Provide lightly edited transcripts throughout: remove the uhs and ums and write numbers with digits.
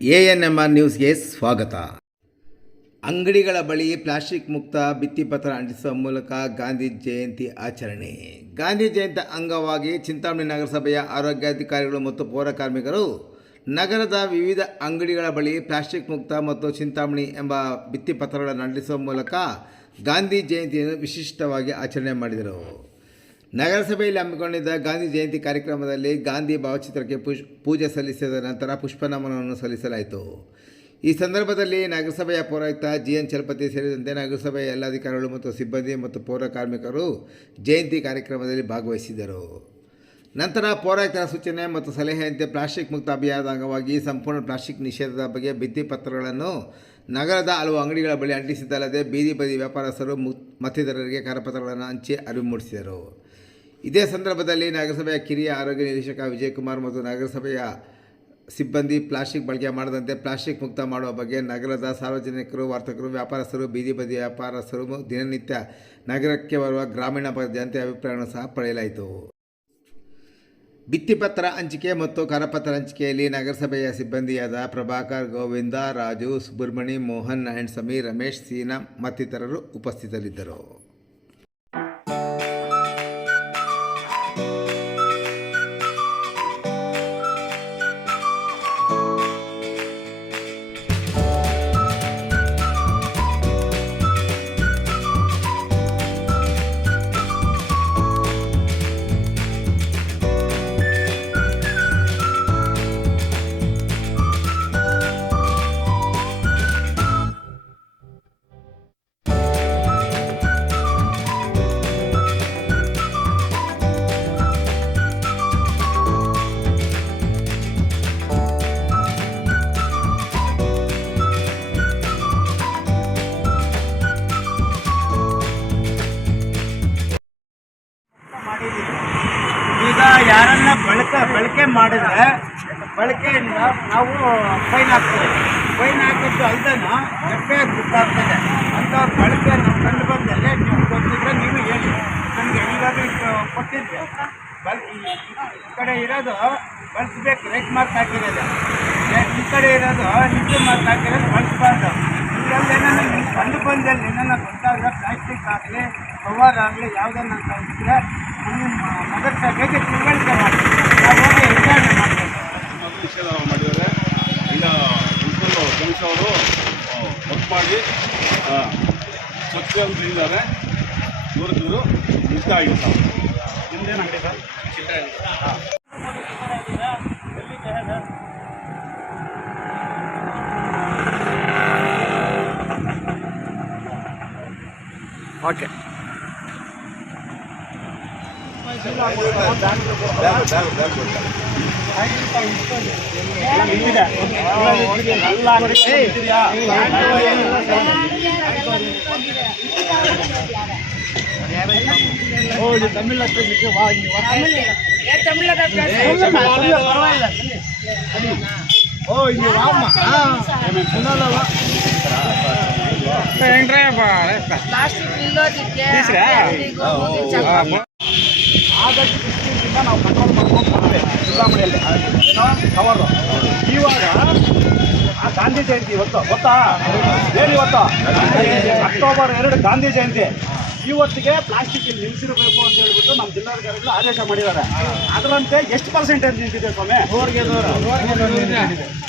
ANMR ನ್ಯೂಸ್ಗೆ ಸ್ವಾಗತ. ಅಂಗಡಿಗಳ ಬಳಿ ಪ್ಲಾಸ್ಟಿಕ್ ಮುಕ್ತ ಭಿತ್ತಿಪತ್ರ ಅಂಟಿಸುವ ಮೂಲಕ ಗಾಂಧಿ ಜಯಂತಿ ಆಚರಣೆ. ಗಾಂಧಿ ಜಯಂತಿ ಅಂಗವಾಗಿ ಚಿಂತಾಮಣಿ ನಗರಸಭೆಯ ಆರೋಗ್ಯಾಧಿಕಾರಿಗಳು ಮತ್ತು ಪೌರ ಕಾರ್ಮಿಕರು ನಗರದ ವಿವಿಧ ಅಂಗಡಿಗಳ ಬಳಿ ಪ್ಲಾಸ್ಟಿಕ್ ಮುಕ್ತ ಮತ್ತು ಚಿಂತಾಮಣಿ ಎಂಬ ಭಿತ್ತಿಪತ್ರಗಳನ್ನು ಅಂಟಿಸುವ ಮೂಲಕ ಗಾಂಧಿ ಜಯಂತಿಯನ್ನು ವಿಶಿಷ್ಟವಾಗಿ ಆಚರಣೆ ಮಾಡಿದರು. ನಗರಸಭೆಯಲ್ಲಿ ಹಮ್ಮಿಕೊಂಡಿದ್ದ ಗಾಂಧಿ ಜಯಂತಿ ಕಾರ್ಯಕ್ರಮದಲ್ಲಿ ಗಾಂಧಿ ಭಾವಚಿತ್ರಕ್ಕೆ ಪೂಜೆ ಸಲ್ಲಿಸಿದ ನಂತರ ಪುಷ್ಪನಮನವನ್ನು ಸಲ್ಲಿಸಲಾಯಿತು. ಈ ಸಂದರ್ಭದಲ್ಲಿ ನಗರಸಭೆಯ ಪೌರಾಯುಕ್ತ GN ಚಲಪತಿ ಸೇರಿದಂತೆ ನಗರಸಭೆಯ ಎಲ್ಲ ಅಧಿಕಾರಿಗಳು ಮತ್ತು ಸಿಬ್ಬಂದಿ ಮತ್ತು ಪೌರ ಕಾರ್ಮಿಕರು ಜಯಂತಿ ಕಾರ್ಯಕ್ರಮದಲ್ಲಿ ಭಾಗವಹಿಸಿದರು. ನಂತರ ಪೌರಾಯುಕ್ತರ ಸೂಚನೆ ಮತ್ತು ಸಲಹೆಯಂತೆ ಪ್ಲಾಸ್ಟಿಕ್ ಮುಕ್ತ ಅಭಿಯಾನದ ಅಂಗವಾಗಿ ಸಂಪೂರ್ಣ ಪ್ಲಾಸ್ಟಿಕ್ ನಿಷೇಧದ ಬಗ್ಗೆ ಭಿತ್ತಿಪತ್ರಗಳನ್ನು ನಗರದ ಹಲವು ಅಂಗಡಿಗಳ ಬಳಿ ಅಂಟಿಸಿದ್ದಲ್ಲದೆ ಬೀದಿ ಬದಿ ವ್ಯಾಪಾರಸ್ಥರು ಮತ್ತಿತರರಿಗೆ ಕರಪತ್ರಗಳನ್ನು ಹಂಚಿ ಅರಿವು ಮೂಡಿಸಿದರು. ಇದೇ ಸಂದರ್ಭದಲ್ಲಿ ನಗರಸಭೆಯ ಕಿರಿಯ ಆರೋಗ್ಯ ನಿರೀಕ್ಷಕ ವಿಜಯಕುಮಾರ್ ಮತ್ತು ನಗರಸಭೆಯ ಸಿಬ್ಬಂದಿ ಪ್ಲಾಸ್ಟಿಕ್ ಬಳಕೆ ಮಾಡದಂತೆ ಪ್ಲಾಸ್ಟಿಕ್ ಮುಕ್ತ ಮಾಡುವ ಬಗ್ಗೆ ನಗರದ ಸಾರ್ವಜನಿಕರು, ವರ್ತಕರು, ವ್ಯಾಪಾರಸ್ಥರು, ಬೀದಿ ಬದಿ ವ್ಯಾಪಾರಸ್ಥರು, ದಿನನಿತ್ಯ ನಗರಕ್ಕೆ ಬರುವ ಗ್ರಾಮೀಣ ಭಾಗದ ಜನತೆಯ ಅಭಿಪ್ರಾಯವನ್ನು ಸಹ ಪಡೆಯಲಾಯಿತು. ಭಿತ್ತಿಪತ್ರ ಹಂಚಿಕೆ ಮತ್ತು ಕರಪತ್ರ ಹಂಚಿಕೆಯಲ್ಲಿ ನಗರಸಭೆಯ ಸಿಬ್ಬಂದಿಯಾದ ಪ್ರಭಾಕರ್, ಗೋವಿಂದ, ರಾಜು, ಸುಬ್ರಹ್ಮಣಿ, ಮೋಹನ್ ಆ್ಯಂಡ್ ಸಮೀರ್, ರಮೇಶ್, ಸೀನಾ ಮತ್ತಿತರರು ಉಪಸ್ಥಿತರಿದ್ದರು. ಈಗ ಯಾರನ್ನ ಬಳಕೆ ಮಾಡಿದ್ರೆ ಬಳಕೆಯಿಂದ ನಾವು ಫೈನ್ ಹಾಕ್ತೇವೆ. ಫೈನ್ ಹಾಕಿದ್ದು ಅಲ್ದೇನೋ FIR ಗೊತ್ತಾಗ್ತದೆ. ಅಂಥವ್ರ ಬಳಕೆ ನಾವು ಕಂಡು ಬಂದಲ್ಲಿ ನೀವು ಗೊತ್ತಿದ್ರೆ ನೀವು ಹೇಳಿ. ನನಗೆ ಈಗಾಗಲೇ ಕೊಟ್ಟಿದ್ದೆ. ಈ ಕಡೆ ಇರೋದು ಬಳಸಬೇಕು, ರೆಡ್ ಮಾರ್ಕ್ ಹಾಕಿರೋದು. ಈ ಕಡೆ ಇರೋದು ನಿಂಟು ಮಾರ್ಕ್ ಹಾಕಿರೋದು ಬಳಸಬಾರ್ದು. ಇದರಲ್ಲಿ ಏನಾದ್ರು ನಿಮ್ಗೆ ಕಂಡು ಬಂದಲ್ಲಿ ಏನಾರ ಗೊತ್ತಾದ್ರೆ ಪ್ಲಾಸ್ಟಿಕ್ ಆಗಲಿ ಕವರ್ ಆಗಲಿ ಯಾವುದನ್ನ ಇದ್ದರೆ ನಿಮ್ಮ ನಗರಸಭೆಗೆ ತಿಳುವಳಿಕೆ ಮಾಡಿ ನಾವು ಹೋಗಿ ವಿಚಾರಣೆ ಮಾಡಬೇಕು. ನಿಷೇಧ ಮಾಡಿದ್ದಾರೆ. ಈಗ ಮುನ್ಸಿಪಲ್ ಕಮಿಷನ್ ಅವರು ವರ್ಕ್ ಮಾಡಿ ಸ್ವಚ್ಛ ಅಂತ ಹೇಳಿದ್ದಾರೆ. ಇವರು ಮುಕ್ತ ಆಗಿರ್ತಾರೆ. ನಿಮ್ದೇನು ಅಂಗಡಿ ಸರ್? ಓಕೆ. ಆದಷ್ಟು ಡಿಸ್ಟೆನ್ಸಿಂದ ನಾವು ಕಂಟ್ರೋಲ್ ಮಾಡ್ಕೊಂಡು ಬರ್ತೇವೆ ಚಿಂತಾಮಣಿಯಲ್ಲಿ ಕವರು. ಇವಾಗ ಆ ಗಾಂಧಿ ಜಯಂತಿ ಇವತ್ತು ಗೊತ್ತಾ? ಏನು ಇವತ್ತು? ಅಕ್ಟೋಬರ್ 2 ಗಾಂಧಿ ಜಯಂತಿ. ಇವತ್ತಿಗೆ ಪ್ಲಾಸ್ಟಿಕ್ ಇಲ್ಲಿ ನಿಲ್ಲಿಸಿರಬೇಕು ಅಂತ ಹೇಳ್ಬಿಟ್ಟು ನಮ್ಮ ಜಿಲ್ಲಾಧಿಕಾರಿಗಳು ಆದೇಶ ಮಾಡಿದ್ದಾರೆ. ಅದರಂತೆ ಎಷ್ಟು ಪರ್ಸೆಂಟೇಜ್ ನಿಂತಿದೆ ಸ್ವಾಮಿ?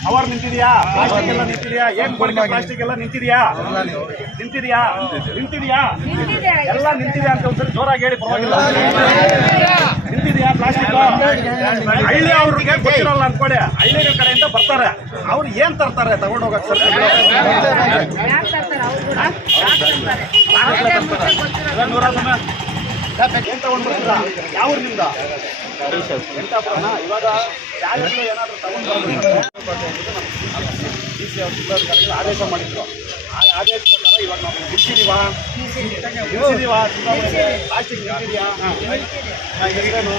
ಅವರ್ ನಿಂತಿದೆಯಾ? ಪ್ಲಾಸ್ಟಿಕ್ ಎಲ್ಲ ನಿಂತಿದೆಯಾ? ಏನ್ ಬಳಕೆ ಪ್ಲಾಸ್ಟಿಕ್ ಎಲ್ಲ ನಿಂತಿದೆಯಾ? ನಿಂತಿದೆಯಾ? ಎಲ್ಲ ನಿಂತಿದೆ ಅಂತ ಒಂದ್ಸರಿ ಜೋರಾಗಿ ಹೇಳಿ, ಪರವಾಗಿಲ್ಲ. ನಿಂತಿದೆಯಾ ಪ್ಲಾಸ್ಟಿಕ್? ಹಳ್ಳಿ ಅವ್ರಿಗೆ ಗೊತ್ತಿರಲ್ಲ ಅನ್ಕೊಳ್ಳಿ. ಹಳ್ಳಿಗಳ ಕಡೆಯಿಂದ ಬರ್ತಾರೆ. ಅವ್ರು ಏನ್ ತರ್ತಾರೆ ತಗೊಂಡೋಗಕ್ಕೆ? ಸರ್ ಏನ್ ತಗೊಂಡ್ಬರ್ತೀರಾ? ಯಾವ ಊರಿನಿಂದ? ಎಂಟಾಪುರನ? ಇವಾಗ ಯಾರಾದ್ರೂ ಏನಾದರೂ ತಗೊಂಡು ಆದೇಶ ಮಾಡಿದ್ರು. ಆ ಆದೇಶ ಪ್ರಕಾರ ಇವಾಗ ನಾವು ನಿಲ್ಸಿದೀವಾ? ಪ್ಲಾಸ್ಟಿಕ್ ನಿಲ್ಸಿದೆಯಾ? ಹೆಸರೇನು?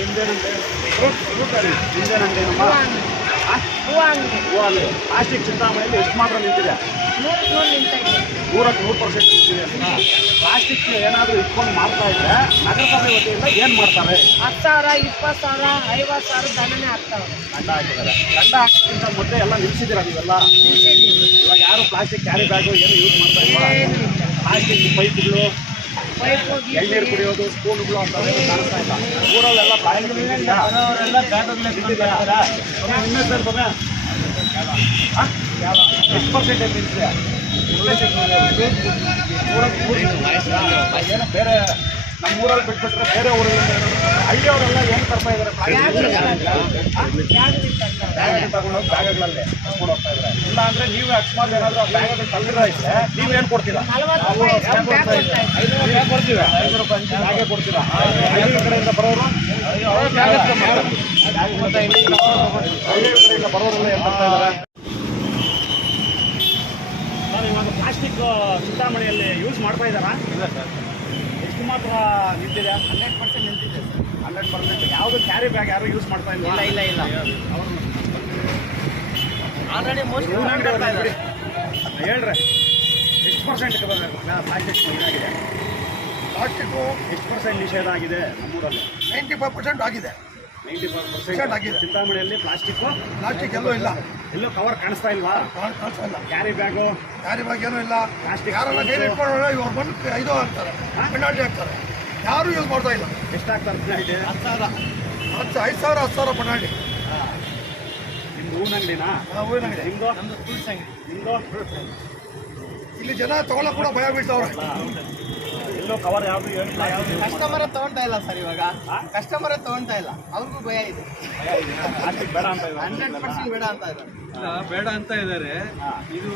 ನಿಮ್ದೇನಂತೆ? ನಿಮ್ದೇನಂತೇನಮ್ಮ? ಹೂವು ಅಂಗಡಿ ಹೂವು ಅಲ್ಲಿ ಪ್ಲಾಸ್ಟಿಕ್ ಚಿಂತಾಮಣಿಯಲ್ಲಿ ಎಷ್ಟು ಮಾತ್ರ ನಿಂತಿದೆ? 100 ನಿಂತೈತೆ. 100% ನಿಂತಿದೆ ಅಂತ. ಪ್ಲಾಸ್ಟಿಕ್ ಏನಾದರೂ ಇಟ್ಕೊಂಡು ಮಾಡ್ತಾ ಇದ್ರೆ ನಗರಸಭೆ ವತಿಯಿಂದ ಏನು ಮಾಡ್ತಾರೆ? 10,000, 20,000, 50,000 ದಂಡನೆ ಹಾಕ್ತಾವೆ. ದಂಡ ಹಾಕಿದ್ದಾರೆ. ದಂಡ ಹಾಕೋಕ್ಕಿಂತ ಮೊದಲೇ ಎಲ್ಲ ನಿಲ್ಲಿಸಿದ್ದೀರಾ ನೀವೆಲ್ಲ? ನಿಲ್ಸಿದ್ದೀವಿ. ಇವಾಗ ಯಾರು ಪ್ಲಾಸ್ಟಿಕ್ ಕ್ಯಾರಿ ಬ್ಯಾಗು ಏನು ಯೂಸ್ ಮಾಡ್ತಾ ಇಲ್ಲ. ಏನು ಇಲ್ಲ. ಪ್ಲಾಸ್ಟಿಕ್ ಪೈಪ್ಗಳು, ಪೈಪು ಎಳ್ನೀರು ಕುಡಿಯೋದು, ಸ್ಪೂನ್ಗಳು ಅಂತವೆಲ್ಲ ಕಾಣಿಸ್ತಾ ಇಲ್ಲ. ಊರಲ್ಲೆಲ್ಲ ಬಾಯಿಗೆ ಬಿದ್ದಿದ್ಯಾ? ಅವರೆಲ್ಲ ಬ್ಯಾಟರ್ಲೆ ಬಿದ್ದಿದ್ಯಾ? ನಿಮ್ಮ ಹೆಸರು ಬನ್ನಿ. ಎಷ್ಟು ಪರ್ಸೆಂಟೇಜ್ ನಿಂತಿದೆ? ಏನೋ ಬೇರೆ ನಮ್ಮ ಊರಲ್ಲಿ ಬಿಟ್ಬಿಟ್ರೆ ಬೇರೆ ಊರಲ್ಲಿ ಹಳ್ಳಿಯವರೆಲ್ಲ ಏನು ತರ್ತಾ ಇದ್ದಾರೆ? ಬ್ಯಾಗ್ ತಗೊಂಡೋಗಿ ಬ್ಯಾಗ್ಗಳಲ್ಲಿ ಕರ್ಕೊಂಡು ಹೋಗ್ತಾ ಇದ್ದಾರೆ. ಇಲ್ಲ ಅಂದ್ರೆ ನೀವು ಅಕಸ್ಮಾತ್ ಏನಾದರೂ ಆ ಬ್ಯಾಗ್ ತಂದಿರೋ ಇದ್ರೆ ನೀವೇನು ಕೊಡ್ತೀರಾ? 40 ರೂಪಾಯಿ ಬ್ಯಾಗ್ ಕೊಡ್ತಾ ಇದ್ದೀವಿ. ಬ್ಯಾಗ್ ಕೊಡ್ತೀವಿ. 5 ರೂಪಾಯಿ ಬ್ಯಾಗೆ ಕೊಡ್ತೀರಾ? ಹಳ್ಳಿ ಕಡೆಯಿಂದ ಬರೋರು ಹಳ್ಳಿ ಕಡೆಯಿಂದ ಬರೋರೆಲ್ಲ ಏನು ಮಾಡ್ತಾ ಇದ್ದಾರೆ? ಸರ್, ಇವಾಗ ಪ್ಲಾಸ್ಟಿಕ್ ಚಿಂತಾಮಣಿಯಲ್ಲಿ ಯೂಸ್ ಮಾಡ್ತಾ ಇದ್ದಾರಾ? ಇಲ್ಲ ಸರ್. ಎಷ್ಟು ಮಾತ್ರ ನಿಂತಿದೆ? 100% ನಿಂತಿದೆ. 100%. ಯಾವುದು ಕ್ಯಾರಿ ಬ್ಯಾಗ್ ಯಾರು ಯೂಸ್ ಮಾಡ್ತಾ ಇಲ್ಲ? ಇಲ್ಲ. ಆಲ್ರೆಡಿ ಮೋಸ್ಟ್ ಹೇಳ್ರಿ, ಎಷ್ಟು ಪರ್ಸೆಂಟ್ ಪ್ಲಾಸ್ಟಿಕ್ ಇದಾಗಿದೆ? ಪ್ಲಾಸ್ಟಿಕ್ಕು ಎಷ್ಟು ಪರ್ಸೆಂಟ್ ನಿಷೇಧ ಆಗಿದೆ ನಮ್ಮೂರಲ್ಲಿ? 95% ಆಗಿದೆ. 95% ಆಗಿದೆ. ಚಿಂತಾಮಣಿಯಲ್ಲಿ ಪ್ಲಾಸ್ಟಿಕ್ ಎಲ್ಲೂ ಇಲ್ಲ. ಎಲ್ಲೂ ಕವರ್ ಕಾಣಿಸ್ತಾ ಇಲ್ವಾ? ಕಾಣಿಸ್ತಾ ಇಲ್ಲ. ಕ್ಯಾರಿ ಬ್ಯಾಗು, ಯಾರಿ ಬಗ್ಗೆ ಏನೂ ಇಲ್ಲ. ಪ್ಲಾಸ್ಟಿಕ್ ಯಾರೆಲ್ಲ ಕೈಲಿ ಇಟ್ಕೊಂಡ್ರೆ ಇವ್ರು ಬಂದು ಇದು ಹಾಕ್ತಾರೆ, ಪೆನಾಲ್ಟಿ ಹಾಕ್ತಾರೆ. ಯಾರೂ ಯೂಸ್ ಮಾಡ್ತಾ ಇಲ್ಲ. ಎಷ್ಟಾಗ್ತಾರೆ ಪೆನಾಲ್ಟಿ? 10,000, 5,000, 10,000 ಪೆನಾಲ್ಟಿ. ನಿಮ್ದು ಹೂವಿನ ಅಂಗಡಿನಾ? ಹೂವಿನ ಅಂಗಡಿ. ನಿಮ್ದು? ನಮ್ದು ಫ್ರೂಟ್ಸ್ ಅಂಗಡಿ. ನಿಮ್ದು? ಇಲ್ಲಿ ಜನ ತಗೊಳ್ಳೋ ಕೂಡ ಭಯ ಬೀಳ್ತಾವ್ರೆ. ಎಲ್ಲೋ ಕವರ್ ಯಾವುದು ಹೇಳಿಲ್ಲ, ಯಾವುದು ಕಸ್ಟಮರೇ ತಗೊಳ್ತಾ ಇಲ್ಲ ಸರ್ ಇವಾಗ. ಕಸ್ಟಮರೇ ತಗೊಳ್ತಾ ಇಲ್ಲ, ಅವ್ರಿಗೂ ಭಯ ಇದೆ. ಪ್ಲಾಸ್ಟಿಕ್ ಬೇಡ ಅಂತ ಇದ್ದಾರೆ. 100% ಬೇಡ ಅಂತ ಇದ್ದಾರೆ. ಇಲ್ಲ, ಬೇಡ ಅಂತ ಇದ್ದಾರೆ. ಇದು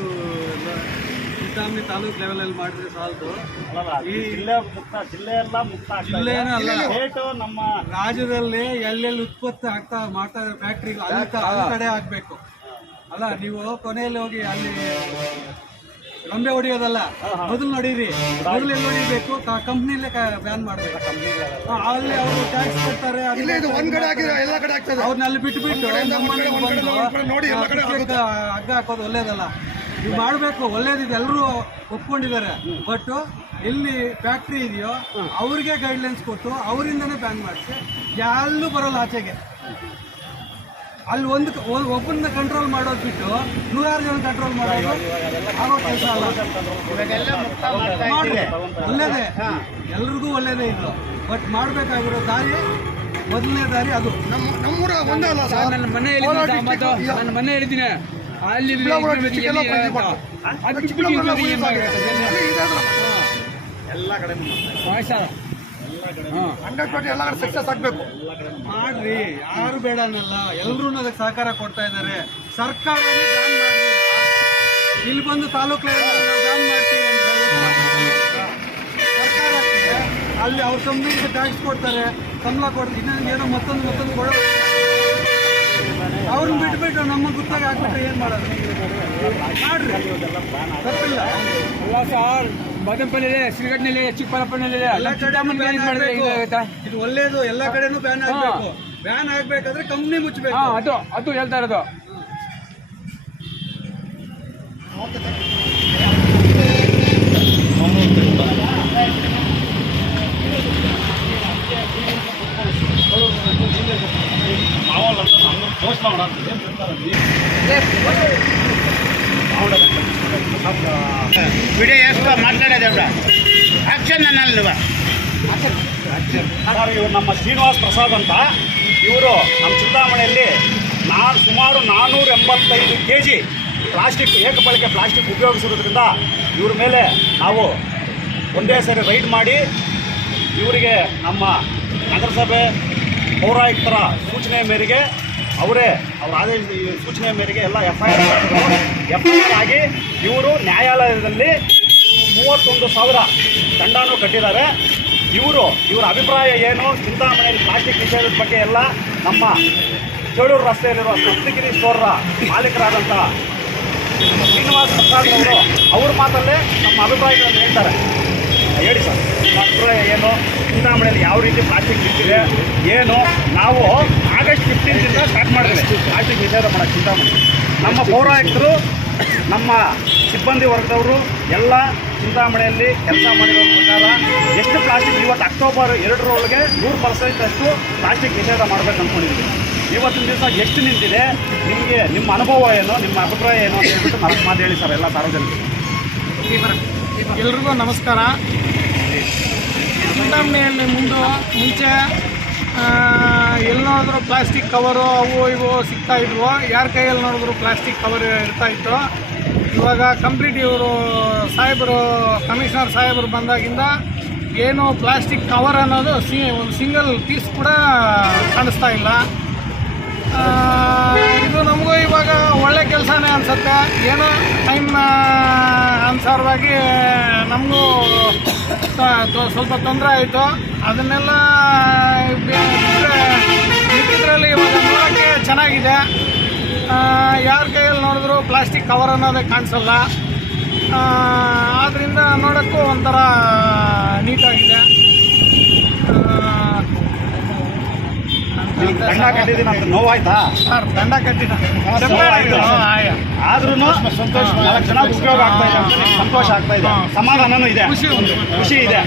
ಚಿಂತಾಮಣಿ ತಾಲೂಕ್ ಲೆವೆಲಲ್ಲಿ ಮಾಡಿದ್ರೆ ಸಾಲದು. ಈ ಜಿಲ್ಲೆ ಎಲ್ಲ ಮುಕ್ತ ಆಗ್ತಾ ಇದೆ. ಜಿಲ್ಲೆನೇ ಅಲ್ಲ, ಸ್ಟೇಟ್ ನಮ್ಮ ರಾಜ್ಯದಲ್ಲಿ ಎಲ್ಲೆಲ್ಲಿ ಉತ್ಪತ್ತಿ ಮಾಡ್ತಾ ಇದ್ದಾರೆ ಫ್ಯಾಕ್ಟ್ರಿ ಅಲ್ಲಿ ಕಡೆ ಆಗ್ಬೇಕು. ಅಲ್ಲ, ನೀವು ಕೊನೆಯಲ್ಲಿ ಹೋಗಿ ಅಲ್ಲಿ ರಂಬೆ ಹೊಡಿಯೋದಲ್ಲ, ಮೊದಲು ನೋಡಿರಿ. ಮೊದಲು ಎಲ್ಲಿ ಹೊಡಿಬೇಕು? ಕಂಪ್ನಿಲೇ ಬ್ಯಾನ್ ಮಾಡ್ಬೇಕು. ಅಲ್ಲಿ ಅವರು ಟ್ಯಾಕ್ಸ್ ಕೊಡ್ತಾರೆ. ಇಲ್ಲ, ಇದು ಒಂದ್ ಕಡೆ ಹಾಕಿದ್ರೆ ಎಲ್ಲ ಕಡೆ ಆಗ್ತದೆ. ಅವ್ರನ್ನ ಅಲ್ಲಿ ಬಿಟ್ಬಿಟ್ಟು ನೋಡಿ ಎಲ್ಲ ಕಡೆ ಹಗ್ಗ ಹಾಕೋದು ಒಳ್ಳೇದಲ್ಲ. ನೀವು ಮಾಡಬೇಕು, ಒಳ್ಳೇದಿದೆ, ಎಲ್ಲರೂ ಒಪ್ಕೊಂಡಿದ್ದಾರೆ. ಬಟ್ ಎಲ್ಲಿ ಫ್ಯಾಕ್ಟ್ರಿ ಇದೆಯೋ ಅವ್ರಿಗೆ ಗೈಡ್ಲೈನ್ಸ್ ಕೊಟ್ಟು ಅವರಿಂದನೇ ಬ್ಯಾನ್ ಮಾಡಿಸಿ ಎಲ್ಲೂ ಬರೋಲ್ಲ ಆಚೆಗೆ. ಅಲ್ಲಿ ಒಬ್ಬನ್ನ ಕಂಟ್ರೋಲ್ ಮಾಡೋದು ಬಿಟ್ಟು 100 ಜನ ಕಂಟ್ರೋಲ್ ಮಾಡೋದು ಆಗೋ ಕೆಲಸ ಅಲ್ಲ. ಮಾಡ್ರಿ, ಒಳ್ಳೇದೇ, ಎಲ್ರಿಗೂ ಒಳ್ಳೇದೇ ಇದು. ಬಟ್ ಮಾಡಬೇಕಾಗಿರೋ ದಾರಿ, ಮೊದಲನೇ ದಾರಿ ಅದು. ನಮ್ಮೂರ ಒಂದೇ ಅಲ್ಲ ಸರ್. ನನ್ನ ಮನೆ ಹೇಳಿದ್ದೀನಿ ಅಲ್ಲಿ ಎಲ್ಲ ಕಡೆ 100% ಎಲ್ಲ ಕಡೆ ಸಕ್ಸಸ್ ಆಗಬೇಕು. ಮಾಡ್ರಿ, ಯಾರು ಬೇಡ ಅನ್ನಲ್ಲ, ಎಲ್ಲರೂ ಅದಕ್ಕೆ ಸಹಕಾರ ಕೊಡ್ತಾ ಇದ್ದಾರೆ. ಸರ್ಕಾರನೇ ಬ್ಯಾನ್ ಮಾಡಿ ಇಲ್ಲಿ ಬಂದು ತಾಲೂಕು ಬ್ಯಾನ್ ಮಾಡ್ತೀವಿ ಅಂದ್ರೆ ಸರ್ಕಾರ ಅಲ್ಲಿ ಅವ್ರ ಕಂಪ್ನಿಗೆ ಟ್ಯಾಕ್ಸ್ ಕೊಡ್ತಾರೆ, ಸಂಬಳ ಕೊಡ್ತಾರೆ, ಇನ್ನೊಂದು ಮತ್ತೊಂದು ಕೊಡೋ. ಅವ್ರನ್ನ ಬಿಟ್ಬಿಟ್ಟು ನಮ್ಮ ಗುತ್ತಾಗ ಹಾಕ್ಬಿಟ್ರೆ ಏನು ಮಾಡೋದು? ಮಾಡ್ರಿ, ತಪ್ಪಿಲ್ಲ. ಅಲ್ಲ ಸರ್, ಮದನಪಲ್ಲಿದೆ, ಶ್ರೀಘಟ್ನಲ್ಲಿ, ಚಿಕ್ಕಬಳ್ಳಾಪುರನಲ್ಲಿದೆ, ಎಲ್ಲ ಕಡೆ ಇದು ಒಳ್ಳೇದು. ಎಲ್ಲ ಕಡೆನೂ ಬ್ಯಾನ್ ಆಗ್ಬೇಕು. ಬ್ಯಾನ್ ಆಗ್ಬೇಕಾದ್ರೆ ಕಂಪ್ನಿ ಮುಚ್ಚಬೇಕು. ಅದು ಹೇಳ್ತಾ ಇರೋದು. ವಿಡಿಯೋ ಎಷ್ಟು ಮಾತಾಡೋದು ಆಕ್ಷನ್ ಅನ್ನಲ್ವ? ಸರ್, ಇವರು ನಮ್ಮ ಶ್ರೀನಿವಾಸ್ ಪ್ರಸಾದ್ ಅಂತ. ಇವರು ನಮ್ಮ ಚಿಂತಾಮಣಿಯಲ್ಲಿ ಸುಮಾರು 485 kg ಪ್ಲಾಸ್ಟಿಕ್, ಏಕಬಳಕೆ ಪ್ಲಾಸ್ಟಿಕ್ ಉಪಯೋಗಿಸಿರೋದ್ರಿಂದ ಇವ್ರ ಮೇಲೆ ನಾವು ಒಂದೇ ಸರಿ ರೈಡ್ ಮಾಡಿ ಇವರಿಗೆ ನಮ್ಮ ನಗರಸಭೆ ಪೌರಾಯುಕ್ತರ ಸೂಚನೆ ಮೇರೆಗೆ ಅವ್ರ ಆದೇಶ ಸೂಚನೆ ಮೇರೆಗೆ ಎಲ್ಲ FIR ಆಗಿ ಇವರು ನ್ಯಾಯಾಲಯದಲ್ಲಿ 31,000 ದಂಡನೂ ಕಟ್ಟಿದ್ದಾರೆ. ಇವರ ಅಭಿಪ್ರಾಯ ಏನು, ಚಿಂತಾಮಣಿಯಲ್ಲಿ ಪ್ಲಾಸ್ಟಿಕ್ ನಿಷೇಧದ ಬಗ್ಗೆ ಎಲ್ಲ ನಮ್ಮ ಚೇಳೂರು ರಸ್ತೆಯಲ್ಲಿರುವ ಸಪ್ತಗಿರಿ ಸ್ಟೋರ್ರ ಮಾಲೀಕರಾದಂಥ ಶ್ರೀನಿವಾಸ್ ಪ್ರಸಾದ್ ಅವರು ಅವ್ರ ಮಾತಲ್ಲೇ ನಮ್ಮ ಅಭಿಪ್ರಾಯಗಳನ್ನು ಹೇಳ್ತಾರೆ. ಹೇಳಿ ಸರ್, ನಿಮ್ಮ ಅಭಿಪ್ರಾಯ ಏನು? ಚಿಂತಾಮಣಿಯಲ್ಲಿ ಯಾವ ರೀತಿ ಪ್ಲಾಸ್ಟಿಕ್ ನಿಂತಿದೆ ಏನು? ನಾವು ಆಗ ಆಗಸ್ಟ್ 15 ಸ್ಟಾರ್ಟ್ ಮಾಡಿದ್ವಿ ಪ್ಲಾಸ್ಟಿಕ್ ನಿಷೇಧ ಮಾಡೋಕ್ಕೆ ಚಿಂತಾಮಣಿ. ನಮ್ಮ ಪೌರಾಯುಕ್ತರು, ನಮ್ಮ ಸಿಬ್ಬಂದಿ ವರ್ಗದವರು ಎಲ್ಲ ಚಿಂತಾಮಣಿಯಲ್ಲಿ ಕೆಲಸ ಮಾಡಿರೋ ಪ್ರಕಾರ ಎಷ್ಟು ಪ್ಲಾಸ್ಟಿಕ್ ಇವತ್ತು ಅಕ್ಟೋಬರ್ 2ರೊಳಗೆ 100% ಅಷ್ಟು ಪ್ಲಾಸ್ಟಿಕ್ ನಿಷೇಧ ಮಾಡಬೇಕು ಅಂದ್ಕೊಂಡಿದ್ದೀವಿ. ಇವತ್ತಿನ ದಿವಸ ಎಷ್ಟು ನಿಂತಿದೆ, ನಿಮಗೆ ನಿಮ್ಮ ಅನುಭವ ಏನು, ನಿಮ್ಮ ಅಭಿಪ್ರಾಯ ಏನು ಅಂತ ಹೇಳ್ಬಿಟ್ಟು 4 ಮಾತು ಹೇಳಿ ಸರ್ ಎಲ್ಲ ಸಾರ್ವಜನಿಕರು. ಎಲ್ರಿಗೂ ನಮಸ್ಕಾರ. ಚಿಂತಾಮಣಿಯಲ್ಲಿ ಮುಂಚೆ ಎಲ್ಲಿ ನೋಡಿದ್ರು ಪ್ಲಾಸ್ಟಿಕ್ ಕವರು ಅವು ಇವು ಸಿಗ್ತಾ ಇದ್ವು. ಯಾರ ಕೈಯಲ್ಲಿ ನೋಡಿದ್ರು ಪ್ಲಾಸ್ಟಿಕ್ ಕವರ್ ಇರ್ತಾಯಿತ್ತು. ಇವಾಗ ಕಂಪ್ಲೀಟ್ ಇವರು ಸಾಹೇಬರು, ಕಮಿಷನರ್ ಸಾಹೇಬರು ಬಂದಾಗಿಂದ ಏನು ಪ್ಲಾಸ್ಟಿಕ್ ಕವರ್ ಅನ್ನೋದು ಒಂದು ಸಿಂಗಲ್ ಪೀಸ್ ಕೂಡ ಕಾಣಿಸ್ತಾ ಇಲ್ಲ. ಇದು ನಮಗೂ ಇವಾಗ ಒಳ್ಳೆ ಕೆಲಸನೇ ಅನಿಸುತ್ತೆ. ಏನೋ ಟೈಮ್ನ ಅನುಸಾರವಾಗಿ ನಮಗೂ ಸ್ವಲ್ಪ ತೊಂದರೆ ಆಯಿತು. ಅದನ್ನೆಲ್ಲ ಮಿಕ್ಕಿದ್ರಲ್ಲಿ ಇವಾಗ ನೋಡೋಕ್ಕೆ ಚೆನ್ನಾಗಿದೆ. ಯಾರ ಕೈಯಲ್ಲಿ ನೋಡಿದ್ರು ಪ್ಲಾಸ್ಟಿಕ್ ಕವರ್ ಅನ್ನೋದೇ ಕಾಣಿಸಲ್ಲ. ಆದ್ದರಿಂದ ನೋಡೋಕ್ಕೂ ಒಂಥರ ನೀಟಾಗಿದೆ. ದಂಡ ಕಟ್ಟಿದ್ದೀನಿ ಅಂತ ನೋವಾಯ್ತಾ ಸರ್? ದಂಡ ಕಟ್ಟಿದ ಆದ್ರೂ 4 ಜನ ಉಪಯೋಗ ಆಗ್ತಾ ಇದೆ, ಸಂತೋಷ ಆಗ್ತಾ ಇದೆ, ಸಮಾಧಾನನೂ ಇದೆ, ಖುಷಿ ಇದೆ.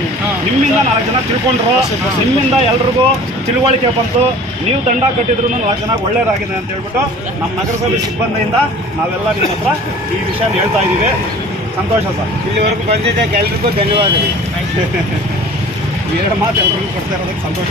ನಿಮ್ಮಿಂದ 4 ಜನ ತಿಳ್ಕೊಂಡ್ರು, ನಿಮ್ಮಿಂದ ಎಲ್ರಿಗೂ ತಿಳುವಳಿಕೆ ಬಂತು. ನೀವು ದಂಡ ಕಟ್ಟಿದ್ರು 4 ಜನ ಒಳ್ಳೇದಾಗಿದೆ ಅಂತ ಹೇಳ್ಬಿಟ್ಟು ನಮ್ಮ ನಗರಸಭೆ ಸಿಬ್ಬಂದಿಯಿಂದ ನಾವೆಲ್ಲ ನಿಮ್ಮ ಹತ್ರ ಈ ವಿಷಯ ಹೇಳ್ತಾ ಇದ್ದೀವಿ. ಸಂತೋಷ ಸರ್. ಇಲ್ಲಿವರೆಗೂ ಬಂದಿದ್ದಕ್ಕೆ ಎಲ್ರಿಗೂ ಧನ್ಯವಾದಗಳು. 2 ಮಾತು ಎಲ್ರಿಗೂ ಕೊಡ್ತಾ ಇರೋದಕ್ಕೆ ಸಂತೋಷ.